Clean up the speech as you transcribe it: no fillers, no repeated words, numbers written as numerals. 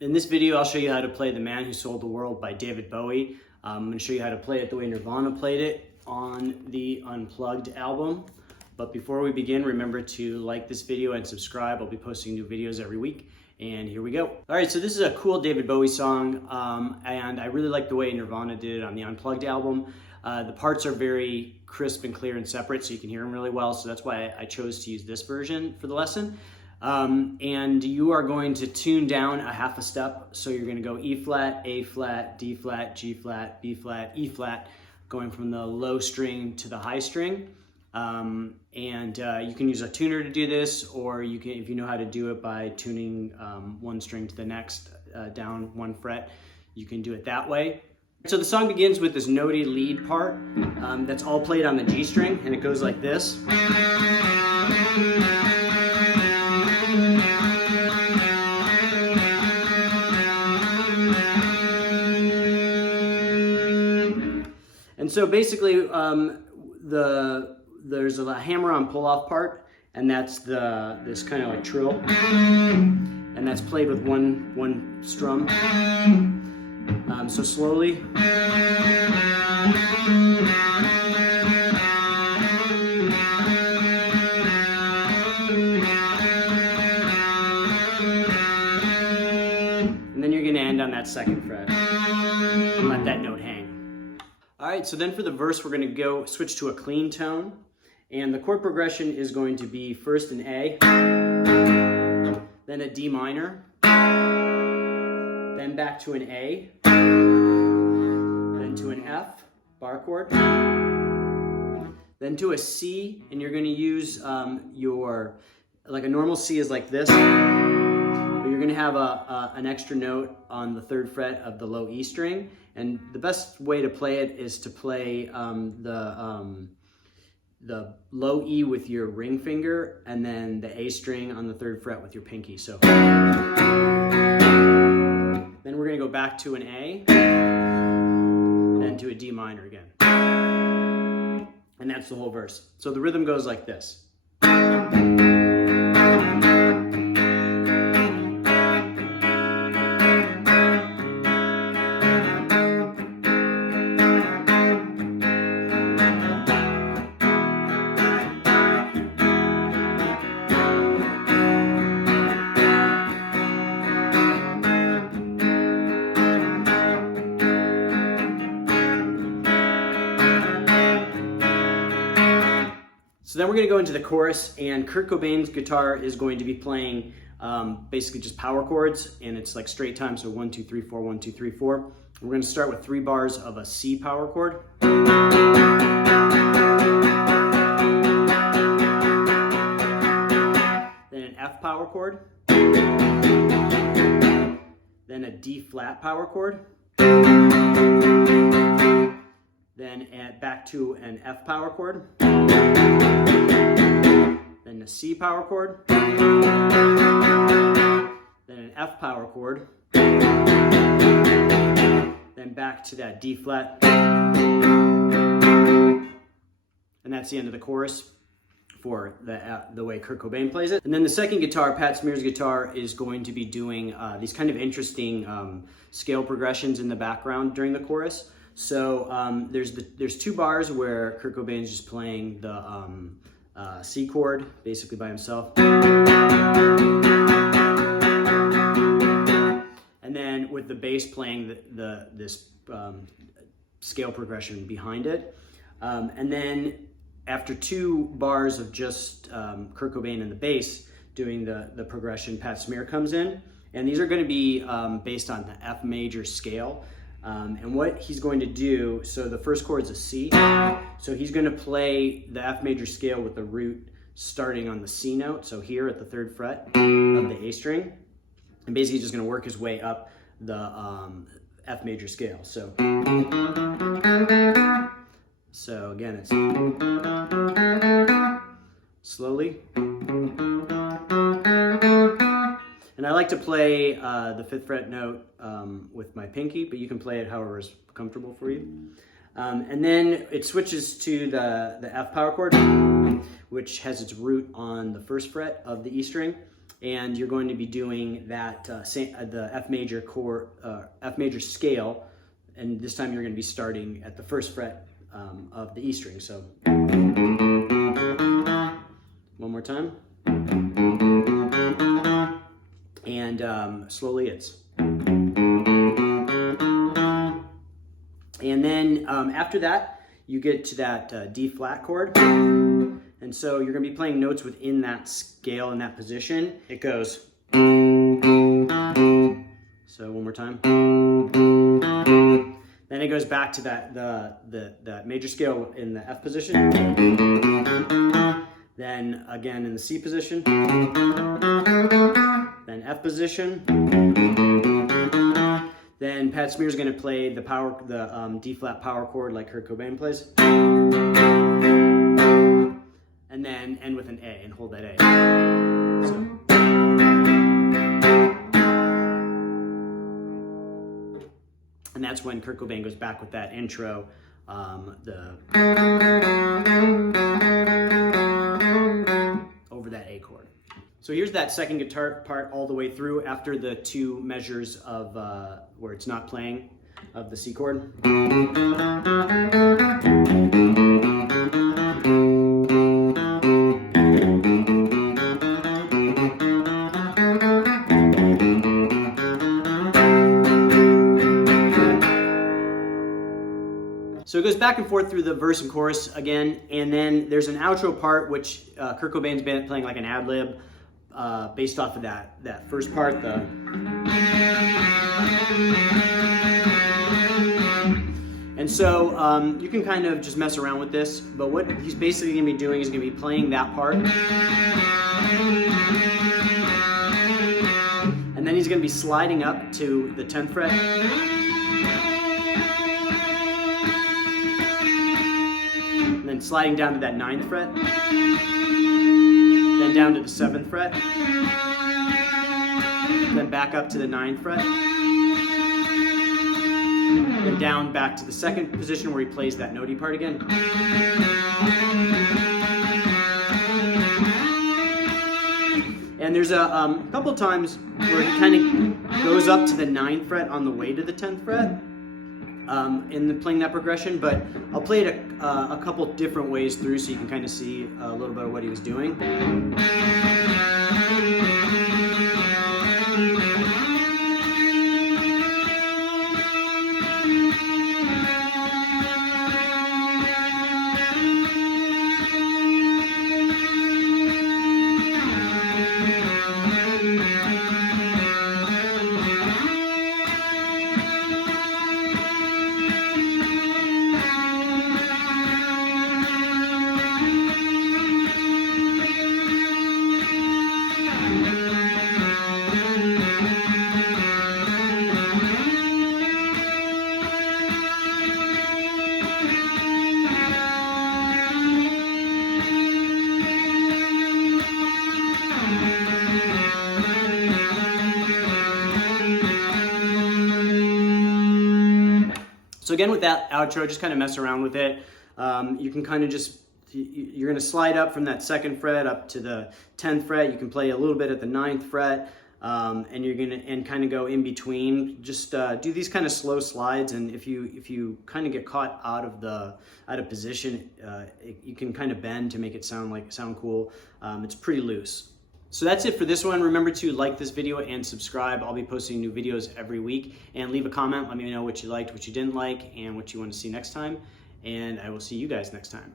In this video, I'll show you how to play The Man Who Sold the World by David Bowie. I'm going to show you how to play it the way Nirvana played it on the Unplugged album. But before we begin, remember to like this video and subscribe. I'll be posting new videos every week. And here we go. All right, so this is a cool David Bowie song, and I really like the way Nirvana did it on the Unplugged album. The parts are very crisp and clear and separate, so you can hear them really well. So that's why I chose to use this version for the lesson. And you are going to tune down a half a step. So you're going to go E flat, A flat, D flat, G flat, B flat, E flat, going from the low string to the high string. You can use a tuner to do this, or you can, if you know how to do it by tuning one string to the next down one fret, you can do it that way. So the song begins with this notey lead part that's all played on the G string, and it goes like this. And so basically, there's a hammer-on pull-off part, and that's this kind of like trill, and that's played with one strum. So slowly. And then you're going to end on that second fret and let that note hang. All right, so then for the verse, we're going to switch to a clean tone. And the chord progression is going to be first an A, then a D minor, then back to an A, then to an F, bar chord, then to a C, and you're going to use like a normal C is like this, but you're going to have an extra note on the third fret of the low E string, and the best way to play it is to play the low E with your ring finger, and then the A string on the third fret with your pinky. So then we're going to go back to an A, then to a D minor again. And that's the whole verse. So the rhythm goes like this. So then we're going to go into the chorus, and Kurt Cobain's guitar is going to be playing basically just power chords, and it's like straight time, so 1, 2, 3, 4, 1, 2, 3, 4. We're going to start with 3 bars of a C power chord. Then an F power chord. Then a D flat power chord. Then back to an F power chord. Then a C power chord, then an F power chord, then back to that D flat, and that's the end of the chorus for the way Kurt Cobain plays it. And then the second guitar, Pat Smear's guitar, is going to be doing these kind of interesting scale progressions in the background during the chorus. So there's 2 bars where Kurt Cobain's just playing the C chord, basically by himself. And then with the bass playing this scale progression behind it. And then after 2 bars of just Kurt Cobain and the bass doing the progression, Pat Smear comes in. And these are going to be based on the F major scale. And what he's going to do, so the first chord is a C, so he's going to play the F major scale with the root starting on the C note, so here at the 3rd fret of the A string, and basically just going to work his way up the F major scale. So again, it's slowly. And I like to play the 5th fret note with my pinky, but you can play it however is comfortable for you. And then it switches to the F power chord, which has its root on the 1st fret of the E string. and you're going to be doing that the F major chord, F major scale, and this time you're going to be starting at the first fret of the E string. So one more time, and slowly it's. And then after that, you get to that D flat chord. And so you're going to be playing notes within that scale in that position. It goes. So one more time. Then it goes back to that the major scale in the F position. Then again in the C position. Then F position. Then Pat Smear's going to play the D flat power chord like Kurt Cobain plays. And then end with an A and hold that A. So. And that's when Kurt Cobain goes back with that intro, over that A chord. So here's that second guitar part all the way through after the two measures of where it's not playing of the C chord. So it goes back and forth through the verse and chorus again, and then there's an outro part which Kurt Cobain's been playing like an ad-lib based off of that first part. And so you can kind of just mess around with this, but what he's basically going to be doing is going to be playing that part. And then he's going to be sliding up to the 10th fret. And then sliding down to that 9th fret. Then down to the 7th fret. Then back up to the 9th fret. Then down back to the second position where he plays that notey part again. And there's a couple times where he kind of goes up to the 9th fret on the way to the 10th fret in playing that progression, but I'll play it a couple different ways through so you can kind of see a little bit of what he was doing. So again, with that outro, just kind of mess around with it. You can kind of you're going to slide up from that 2nd fret up to the 10th fret. You can play a little bit at the 9th fret, and you're going to kind of go in between. Just do these kind of slow slides, and if you kind of get caught out of position, you can kind of bend to make it sound cool. It's pretty loose. So that's it for this one. Remember to like this video and subscribe. I'll be posting new videos every week. And leave a comment. Let me know what you liked, what you didn't like, and what you want to see next time. And I will see you guys next time.